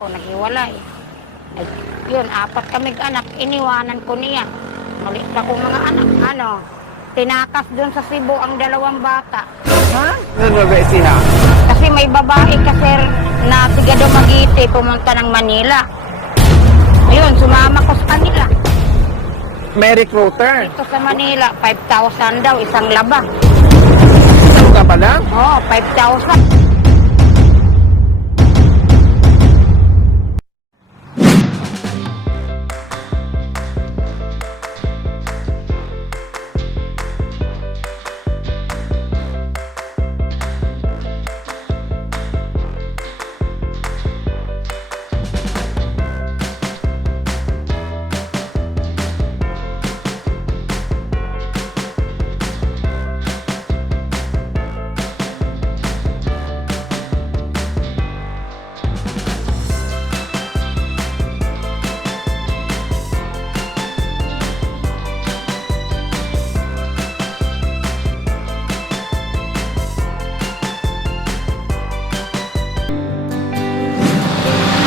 Naghiwalay. Yun, 4 kaming anak, iniwanan ko niya. Maliit pa kong mga anak, tinakas doon sa Cebu ang 2 bata. Ha? Ano ba sina? Kasi may babae kasi na tiga Dumaguete pumunta ng Manila. Ayun, sumama ko sa kanila. May recruiter. Dito sa Manila, 5,000 daw, isang laba. Ano ka pa lang? Oo, 5,000.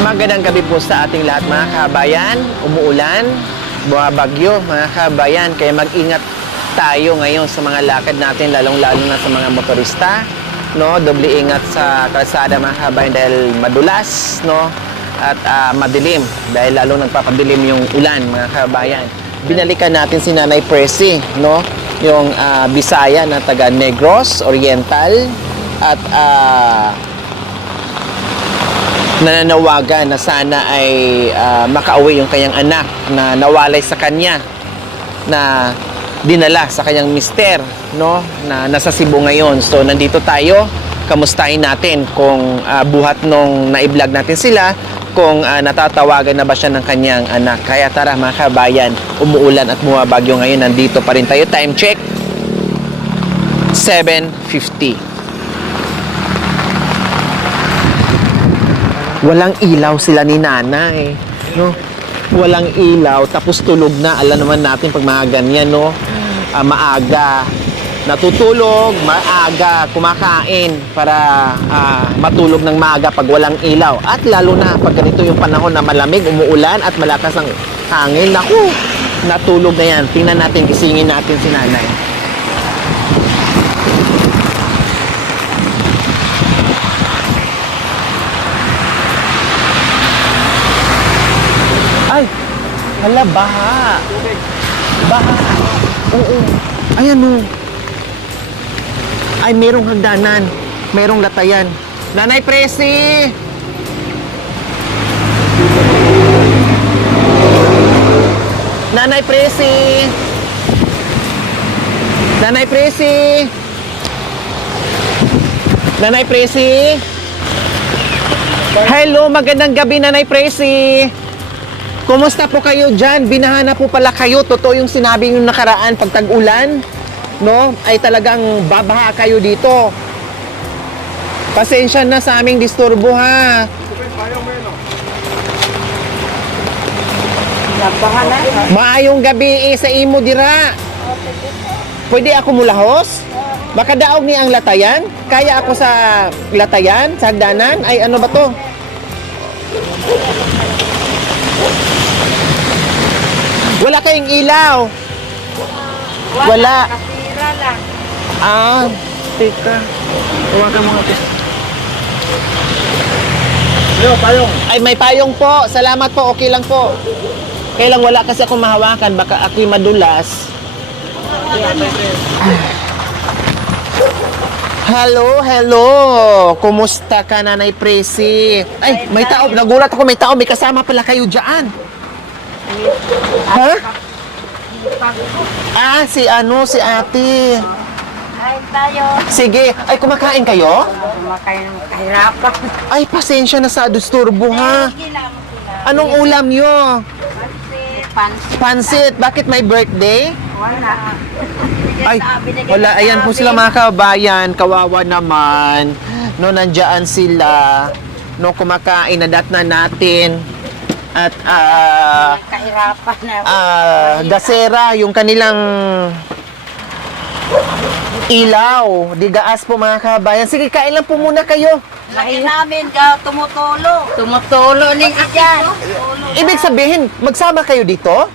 Magandang gabi po sa ating lahat mga kabayan. Umuulan, bumabagyo mga kabayan. Kaya mag-ingat tayo ngayon sa mga lakad natin, lalong-lalo na sa mga motorista. No? Doble ingat sa kalsada mga kabayan dahil madulas, no? At madilim dahil lalong nagpapadilim yung ulan mga kabayan. Binalikan natin si Nanay Presi, no? Yung Bisaya na taga Negros Oriental at nananawagan na sana ay makauwi yung kanyang anak na nawalay sa kanya, na dinala sa kanyang mister, no, na nasa Cebu ngayon. So nandito tayo, kamustahin natin kung buhat nung na-vlog natin sila, kung natatawagan na ba siya ng kanyang anak. Kaya tara mga kabayan, umuulan at bumabagyo ngayon, nandito pa rin tayo. Time check 7:50. Walang ilaw sila ni nanay, no? Walang ilaw, tapos tulog na. Alam naman natin pag mga ganyan, no? Maaga natutulog, maaga kumakain para matulog ng maaga pag walang ilaw. At lalo na pag ganito yung panahon na malamig, umuulan at malakas ang hangin. Naku, natulog na yan. Tingnan natin, gisingin natin si nanay. Ay, hala, baha. Baha. Oo. Ayan o. Ay, merong hagdanan. Merong latayan. Nanay Presi! Nanay Presi! Nanay Presi! Nanay Presi! Hello, magandang gabi, Nanay Presi! Kumusta po kayo dyan? Binaha na po pala kayo. Totoo yung sinabi yung nakaraan, pag tag-ulan, no? Ay talagang babaha kayo dito. Pasensya na sa aming disturbo, ha? Maayong gabi sa imo dira. Pwede ako mulahos? Baka daog ni ang latayan? Kaya ako sa latayan? Sa hagdanan? Ay ano ba to? Wala kayong ilaw? Wala. Kasira lang. Teka. Huwagan mo nga ito. Payong. Ay, may payong po. Salamat po. Okay lang po. Kaya lang wala kasi akong mahawakan. Baka ako'y madulas. Hello. Kumusta ka, Nanay Presi? Ay, may tao. Nagulat ako, may tao. May kasama pala kayo dyan. Ha? Si ate. Ay, tayo. Sige. Ay, kumakain kayo? Kumakain ng kahirapan. Ay, pasensya na sa disturbo, ha? Anong ulam nyo? Pansit. Bakit may birthday? Wala. Ay, wala. Ayan po sila mga kabayan. Kawawa naman. No, nandiyan sila. No, kumakain na na natin. At Kahirapan na. gasera, yung kanilang ilaw. Digaas po mga kabayan. Sige, kain lang po muna kayo. Laki namin ka tumutulo. Tumutulo ning akyan. Ibig sabihin, magsama kayo dito?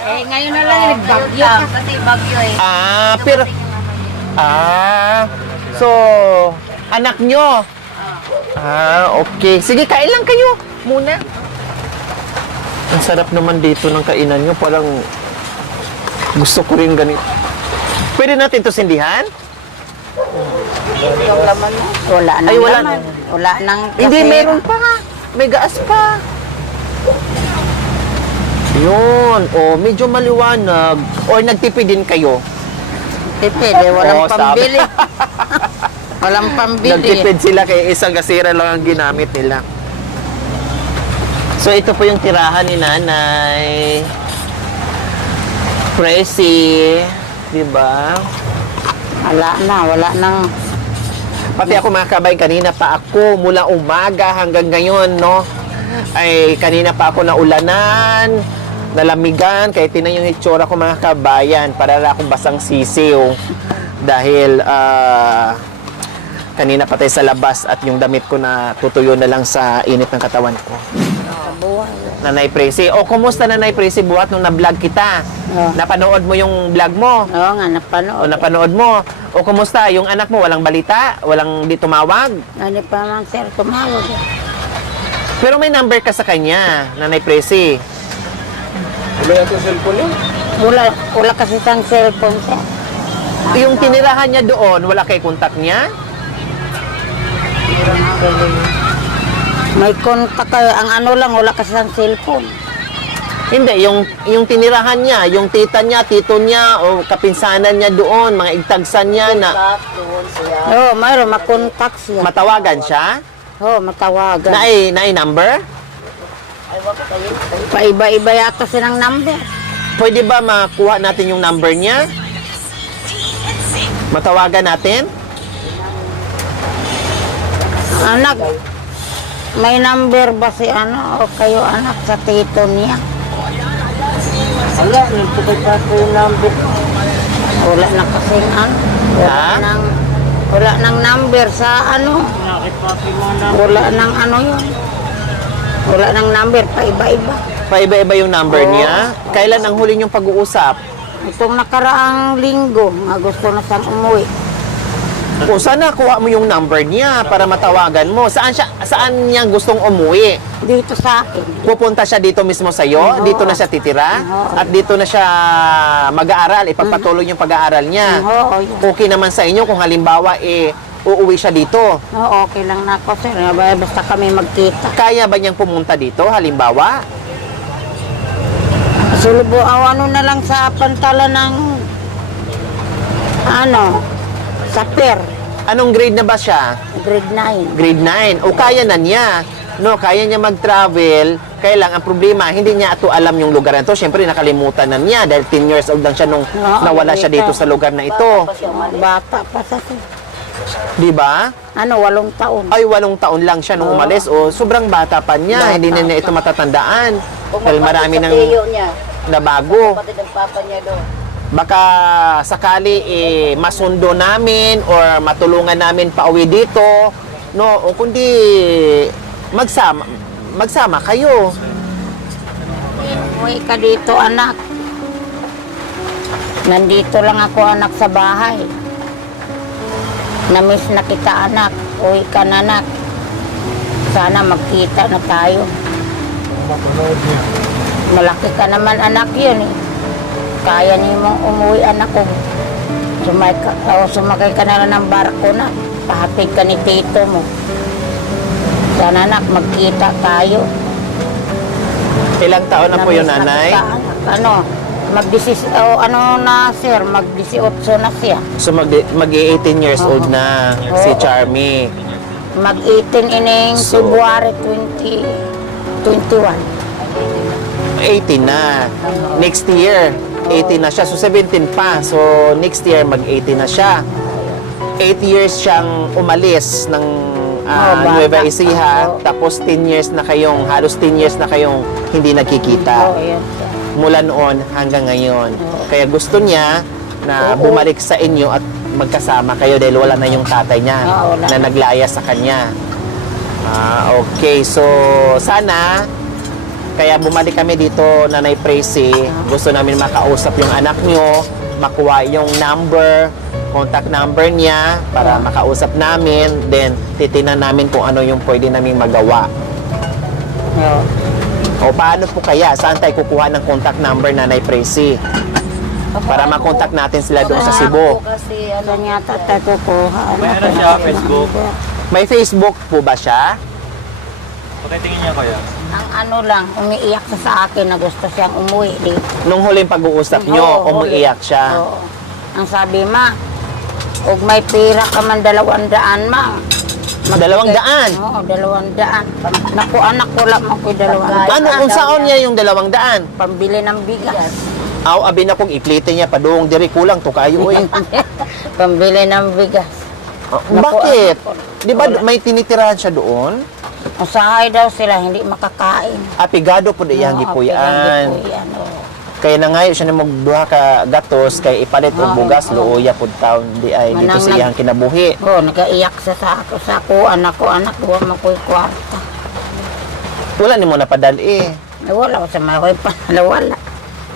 Eh, ngayon na lang, nagbagyo ka. Kasi bagyo eh. Pero... so, anak nyo. Okay. Sige, kain lang kayo muna. Ang sarap naman dito ng kainan nyo. Parang gusto ko rin ganito. Pwede natin to sindihan? Yung laman mo. Wala nang Ay, wala laman. Wala nang Hindi, kasi- meron pa. May gas pa. Yun. Medyo maliwanag. Or nagtipid din kayo. Tipid eh, walang Oo, sabi. pambili. Walang pambili. Nagtipid sila kaya isang gasira lang ang ginamit nila. So ito po yung tirahan ni Nanay Presi, di ba? Wala nang Pati ako mga kabay, kanina pa ako mula umaga hanggang ngayon, no? Ay kanina pa ako naulanan, nalamigan, kaya tinan yung itsura ko mga kabayan, para akong basang sisiw. Dahil kanina pa tayo sa labas at yung damit ko na tutuyo na lang sa init ng katawan ko. buhay. Nanay Presi. Kumusta Nanay Presi buhat nung na-vlog kita? Oh. Napanood mo yung vlog mo? Oo nga, napanood. Napanood mo? Kumusta yung anak mo? Walang balita? Walang di tumawag? Ano pa man, sir, tumawag. Pero may number ka sa kanya, Nanay Presi. Wala kasi sang cellphone, sir. Yung tinirahan niya doon, wala kay kontak niya? May kontak kayo. Ang ano lang, wala kasi sang cellphone. Hindi, yung tinirahan niya, yung tita niya, tito niya, o kapinsanan niya doon, mga igtagsan niya na Doon siya. Oo, mayroon, makontak siya. matawagan siya? Oo, matawagan. Naay number? Ay, wag kayo. Paiba-iba yata silang number. Pwede ba makuha natin yung number niya? Matawagan natin? Anak, may number ba si ano o kayo anak sa tito niya? Wala, nagpukay pa ko yung number. Wala na kasing ano. Ha? Wala nang number sa ano. Nakipati mo na. Wala nang ano yun. Wala nang number, paiba-iba. Paiba-iba yung number niya? Kailan ang huli niyong pag-uusap? Itong nakaraang linggo, nga gusto na siyang umuwi. O sana kuha mo yung number niya para matawagan mo. Saan niya gustong umuwi? Dito sa akin. Pupunta siya dito mismo sa iyo? Oo. Dito na siya titira? Oo. At dito na siya mag-aaral? Ipagpatuloy yung pag-aaral niya? Oo, yun. Okay naman sa inyo kung halimbawa uuwi siya dito? Oo, okay lang na ako, sir. Basta kami magkita. Kaya ba niyang pumunta dito halimbawa? Sulubo, ano na lang sa pantala ng ano, sa per, Anong grade na ba siya? grade 9. Grade 9. O kaya na niya. No, kaya niya mag-travel. Kaya lang, ang problema, hindi niya ito alam yung lugar na ito. Siyempre, nakalimutan na niya dahil 10 years old lang siya nung nawala siya dito sa lugar na ito. Bata pa sa sir. Di ba? Ano, 8 taon. Ay, 8 taon lang siya nung umalis. O, sobrang bata pa niya. Bata Hindi na niya ito matatandaan. Dahil marami nang Iyo niya. nabago. Kapatid ng papa niya doon. Baka sakali masundo namin or matulungan namin pauwi dito, no, o kundi magsama kayo. Umuwi ka dito, anak. Nandito lang ako, anak, sa bahay. Namiss na kita, anak. Uwi ka na, anak. Sana magkita na tayo. Malaki ka naman, anak, yun eh. Kaya niyo mong umuwi, anak ko. Sumakay ka na lang ng barko na. Pahatid ka ni tito mo. Sana, anak, magkita tayo. Ilang taon na po yun, Namiss na nanay? kita, anak. Ano, ano na, sir, mag-18 na siya. So mag-18 years old na si Oo. Charmy. Mag-18 ining So- February 2021. 18 na. Next year, 18 na siya. So 17 pa. So next year, mag-18 na siya. 8 years siyang umalis ng bata. Nueva Ecija. Oo. Tapos 10 years na kayong, halos 10 years na kayong hindi nagkikita. Oo, yun, sir. Mula noon hanggang ngayon. Oo. Kaya gusto niya na Oo. bumalik sa inyo at magkasama kayo dahil wala na yung tatay niya Oo, wala na na. naglaya sa kanya. Okay. So, sana, kaya bumalik kami dito, Nanay Presi. Gusto namin makausap yung anak nyo, makuha yung number, contact number niya para makausap namin. Then, titingnan namin kung ano yung pwede namin magawa. Oo. O paano po kaya? Saan tayo kukuha ng contact number, Nanay Presi? Para makontak natin sila doon sa Cebu. Kasi Saan yata tayo kukuha? Meron siya, Facebook. May Facebook po ba siya? Pakitingin niya kaya. Ang ano lang, umiiyak siya sa akin na gusto siyang umuwi. Nung huling pag-uusap nyo, Oo, umiiyak siya. Oo. Ang sabi, ma, huwag may pira ka man 200, ma. 200? Oo, 200. Naku, anak ko lang ako 200. Ano, kung saan niya yung 200? Pambili ng bigas. Aw, abi na kong iplite niya, padung diri kulang to kayo eh. Pambili ng bigas. Bakit? Naku, Di ba may tinitirahan siya doon? Usahay daw sila, hindi makakain. Apigado po diyan Oo, gipuyan. gipuyan, oo. Kaya na ngayon siya na magduha ka gatos kay ipalit og bugas luoya pud taon di ay dito Manang sa iyang kinabuhi. Oo, nagaiyak siya sa ako. Sa ako, anak, huwag mo ko'y kwarta. Wala ni mo napadali. Eh, wala ko sa mga ko'y panalawala.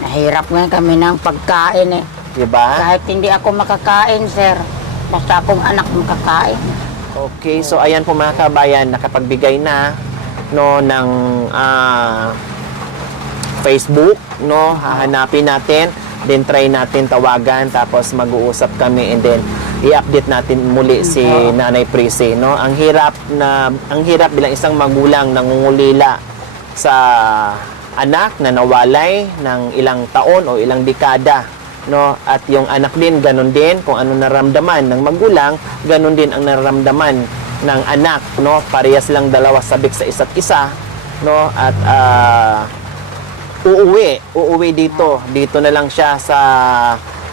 Nahirap nga kami ng pagkain eh. Di ba? Kahit hindi ako makakain, sir. Basta akong anak makakain. Okay, so ayan po mga kabayan, nakapagbigay na no ng Facebook, no? Hahanapin natin, then try natin tawagan tapos mag-uusap kami and then i-update natin muli si Nanay Presi, no? Ang hirap bilang isang magulang nangungulila sa anak na nawalay ng ilang taon o ilang dekada, no? At yung anak din ganun din kung ano naramdaman ng magulang, ganun din ang nararamdaman ng anak, no? Parehas lang dalawa sabik sa isa't isa, no? At uuwi dito na lang siya sa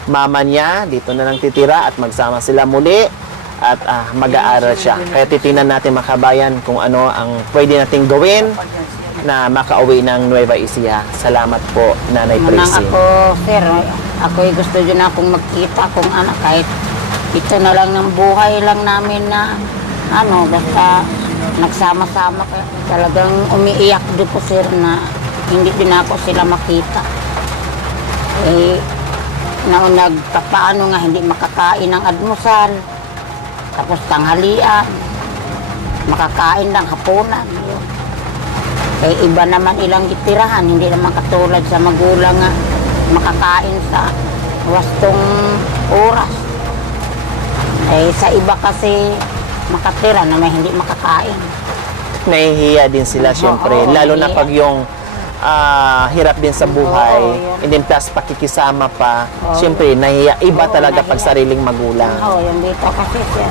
mama niya, dito na lang titira at magsama sila muli at mag-aaral siya. Kaya titingnan natin mga kabayan kung ano ang pwede nating gawin na makauwi ng Nueva Ecija. Salamat po, Nanay Manang Presi. ako, sir, ako'y gusto din akong magkita akong anak. Kahit ito na lang ng buhay lang namin na basta nagsama-sama. Talagang umiiyak doon po, sir, na hindi din ako sila makita. Eh, nagpapaano nga hindi makakain ng almusal. Tapos tanghalian, makakain lang hapunan. Yun. Eh, iba naman ilang itirahan, hindi naman katulad sa magulang nga makakain sa wastong oras. Eh, sa iba kasi makatira na may hindi makakain. Nahihiya din sila, syempre. Oo, Lalo na nahihiya. pag yung hirap din sa buhay, Oo, yun. and then plus pakikisama pa, Oo. syempre, nahihiya. Iba Oo, talaga pag nahihiya. sariling magulang. Oo, yung dito kasi sir.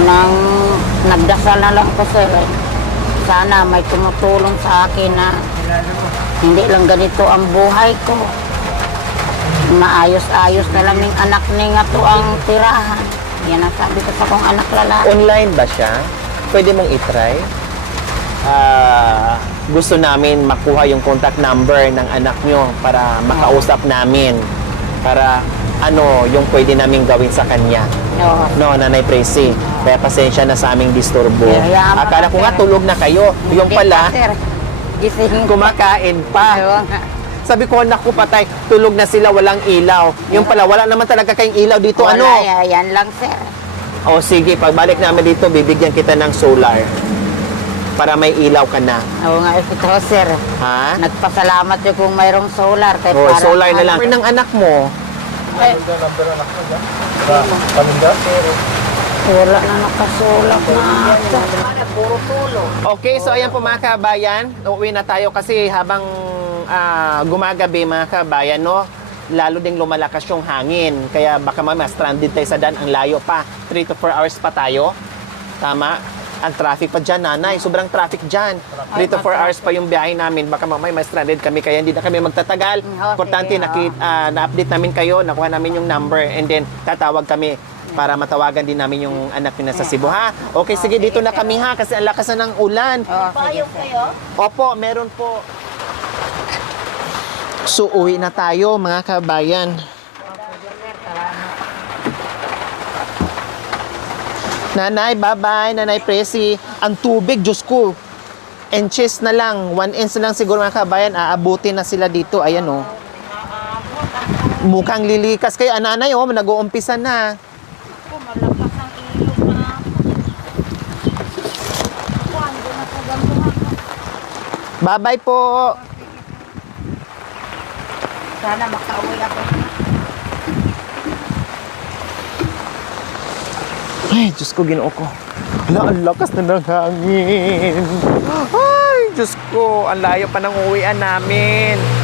Nang nagdasal na lang ko, sir. Sana may tumutulong sa akin na hindi lang ganito ang buhay ko. Maayos-ayos na lang ng anak ni nga to ang tirahan. Yan ang sabi ko sa kong anak lalaki. Online ba siya? Pwede mong itry? Gusto namin makuha yung contact number ng anak nyo para makausap namin. Para yung pwede namin gawin sa kanya. Oo. No, Nanay Presi. Kaya pasensya na sa aming disturbo. Kaya, Akala ko nga sir. tulog na kayo. Yung Hindi pala, pa, sir. Gising ko. kumakain pa. Oo nga. Sabi ko, naku patay, tulog na sila, walang ilaw. Yung pala, wala naman talaga kayong ilaw dito. Wala, yan lang, sir. O sige, pagbalik namin dito, bibigyan kita ng solar. Para may ilaw ka na. Oo nga, ito, sir. Ha? Nagpasalamat yun kung mayroong solar. Kaya O, parang solar na lang. Ng anak mo, Wala na nakasulak na ata. puro tulo. okay, so ayan po mga kabayan, uuwi na tayo kasi habang gumagabi mga kabayan, no, lalo ding lumalakas yung hangin. Kaya baka mamaya stranded tayo sa daan, ang layo pa. 3 to 4 hours pa tayo. Tama? Ang traffic pa dyan, nanay. Sobrang traffic dyan. 3 to 4 hours pa yung biyahe namin. Baka mamaya stranded kami kaya hindi na kami magtatagal. Importante, sige, na-update namin kayo, nakuha namin yung number and then tatawag kami para matawagan din namin yung anak nyo na sa Cebu, ha? Okay, sige, dito na kami, ha? Kasi ang lakas na ng ulan. Payong kayo? Opo, meron po. So, uwi na tayo, mga kabayan. Nanay, bye-bye. Nanay Presi. Ang tubig, Diyos ko. Inches na lang. 1 inch na lang siguro mga kabayan. Aabutin na sila dito. Ayan oh. Mukhang lilikas. Kaya nanay oh, nag-uumpisa na. Ako, malakas ang ilog na. Ako, ando na sa gantuhan. Bye-bye po. Sana makauwi ako. Ay, Diyos ko, Ginoo ko. Hala, ang lakas na ng hangin. Ay, Diyos ko, ang layo pa ng uwian namin.